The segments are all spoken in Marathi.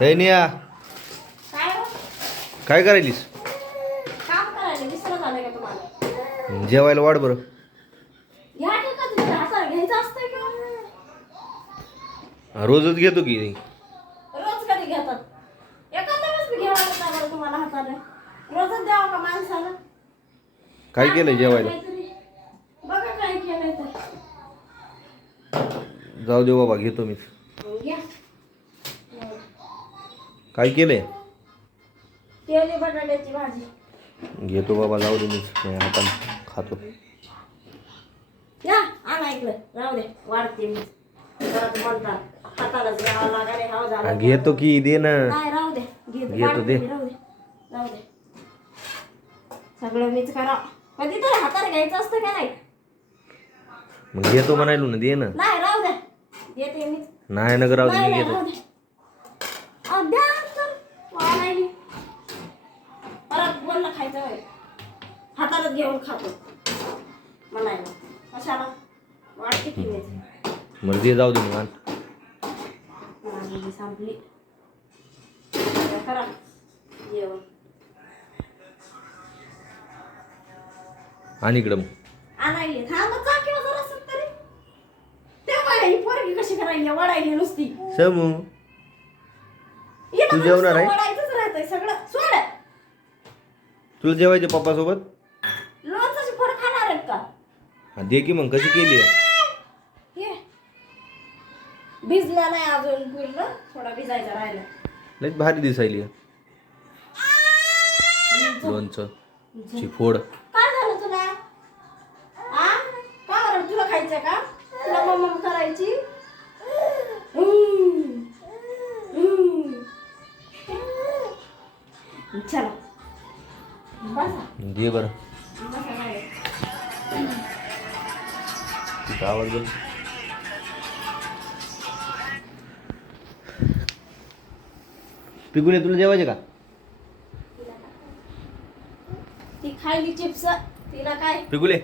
हे निया. काय हो? करायलीस? जेवायला वाढ बरं. रोजच घेतो की. रोज कधी घेतात? काय केलंय जेवायला? जाऊ दे बाबा घेतो मी काय केलंय? केली बटाट्याची भाजी. घेतो बाबा जाऊ दे मीच माझ्या हाताने खातो. या आण ऐकलं. राहू दे वाढते मी. परत म्हणतात हातालाच घ्यावं लागायला हवं झालं. घेतो की दे ना. नाही राहू दे. घे घेतो वाढते दे. मी, राहू दे. राहू दे. सगळं मीच करा कधी तरी हाताला घ्यायचं असतं का नाही? मग घेतो म्हणायलो ना दे ना. नाही राहू दे. देते मीच नाही ना राहू दे नाही मी नाही, घेतो. राहू दे. घेऊन खातो. म्हणायला कशाला? की दे जाऊ दे मग आण. माझी संपली. करा जेवण. आण इकडं मग. आणायली. थांब जा किंवा जरा तरी. तेव्हा ही पोरगी कशी करायली? वडायली नुसती. समू इथं तू जेवणार आहे? सगळं सोड. तुला जेवायचे पप्पा सोबत लोणचं फळ खाणार आहेत का हा दे की मग कशी केली ये. भिजला नाही अजून पूर्ण थोडा भिजायचा राहिला. लई भारी दिसायली लोणचं ची फोड. काय झालं तुला? आ? का बरं तुला खायचं का? तुला मम्मा करायची? हम्म. हम्म. चला. बसा. दे बरं. बसा बाहेर. तिथं आवाज पिकुले तुला जेवायचे का? ती खायली चिप्स तिला काय? पिकुले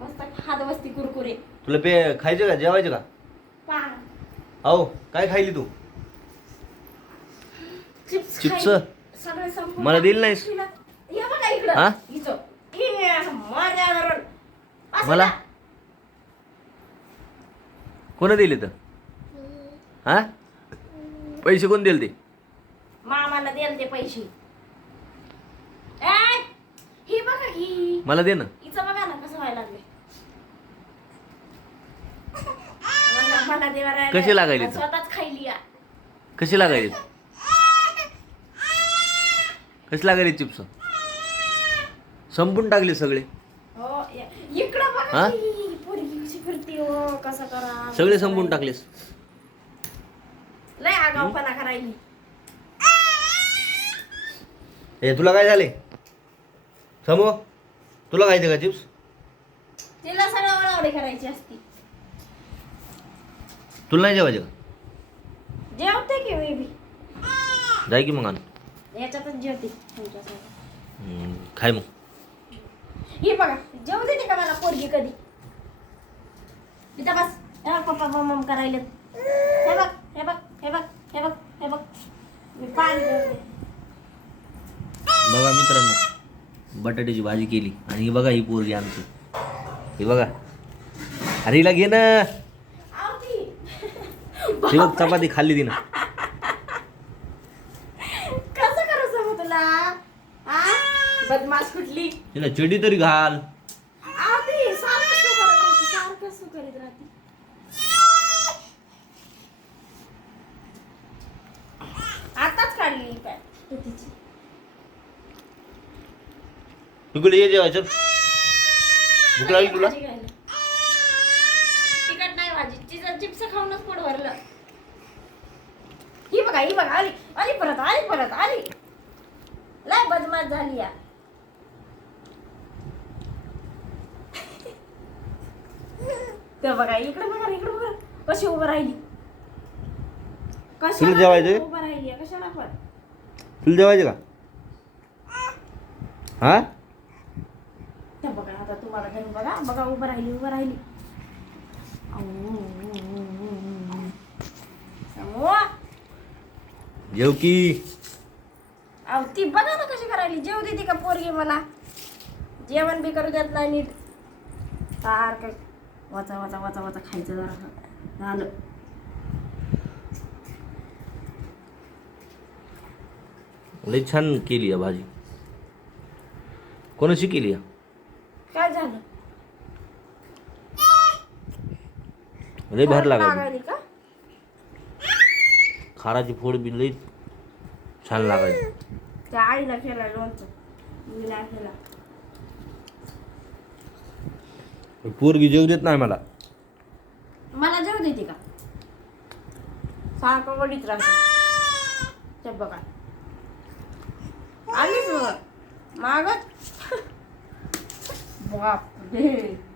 मस्त खात बसती कुरकुरे. तुला पे खायचे का? जेवायचे का? पान अहो काय खायली तू? चिप्स. सगळे मला दिलं नाहीस? तिला- ये बघा इकडं. हा? इथं. ये, माझ्या घरून. असं मला? का? कोण दिले तर? हा? पैसे कोण दिले ते मामाला द्याल ते पैसे. ए, ही बघा ही. मला दे ना. हिचं बघा ना कसं व्हायला लागले मला- मला देवा राहिलं. कशी लागायली तर? स्वतःच खायली या. कशी लागायली कशी लागायली चिप्स? संपून टाकले सगळे. हो य- इकडं बघा हा? ही. फिरते हो कसं करा? सगळे संपून टाकलेस. लय आगावपणा करायली. ए तुला काय झाले? समो तुला खायचे का चिप्स? तिला सगळं करायची असती. तुला नाही जेवायचे का? जेवते की मी बी. जाय की मग आण. याच्यातच जेवते तुमच्यासोबत. हम्म, खाय मग. ही बघा जेवू देते का मला पोरगी कधी? इथं बस. हे बघ पप्पा मम्मा करायले हे बघ हे बघ हे बघ हे बघ हे बघ. मी पाणी देते. बघा मित्रांनो बटाट्याची भाजी केली. आणि ही बघा ही पोरगी आमची. ही बघा. अरे हिला घे ना. ही बघ चपाती खाल्ली तिनं. कसं करू सांगू तुला? बदमाश कुठली? तिला चडी तरी घाल. तिकडे ये जेवायचं. भूक लागली तुला. तिखट नाही भाजी. तिचं चिप्स खाऊनच पोट भरलं. ही बघा ही बघा आली. आली परत आली परत आली. लय बदमाश झाली या. बघा इकडे बघा इकडे बघा. कशी उभं राहिली. तुला कशाला जेवायचंय? उभं राहिली कशाला पण? तुला जेवायचे का? हा? तुम्हाला घरी बघा. बघा उभं राहिली उभं राहिली. जेव की. अहो ती बघा ना कशी करायली. जेव देते का पोरगी मला? जेवण बी करू देत नाही नीट. सारखं वाचा वाचा वाचा वाचा खायचं जरा. झालं. लई छान केली आहे भाजी. कोणाशी केली आहे काय झालं? लई भारी लागायची का? खाराची फोड बी लई छान लागायची. त्या आईला केला लोणचं मी नाही केला पोरगी जेव देत नाही मला. मला जेव देते का? सारखं वडीत राहते. ते बघा. आलीच बघ. मागत Buhap. Hindi.